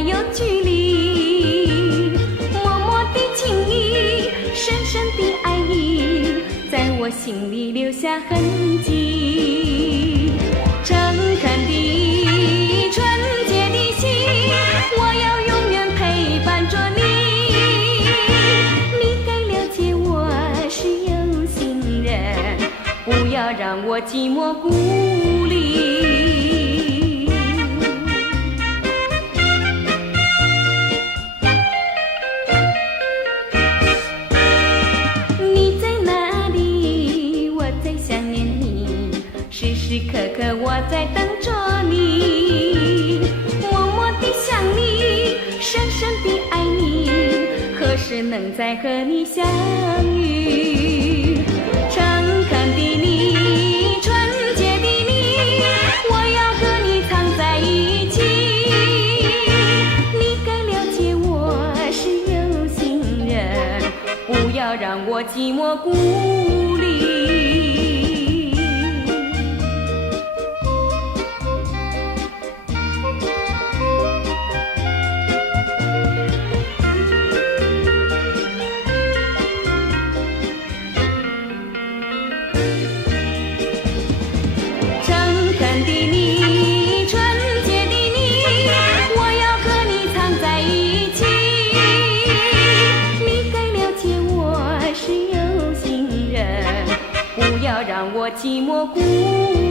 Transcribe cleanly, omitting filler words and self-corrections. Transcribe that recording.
有距离，默默的情谊，深深的爱意，在我心里留下痕迹。诚恳的纯洁的心，我要永远陪伴着你。你该了解我是有心人，不要让我寂寞孤立。你在哪里？我在想念你，时时刻刻我在等着你，默默地想你，深深地爱你，何时能再和你相遇？诚恳的你，纯洁的你，我要和你藏在一起。你该了解我是有心人，不要让我寂寞孤立。诚恳的你，纯洁的你，我要和你藏在一起。你该了解我是有心人，不要让我寂寞孤立。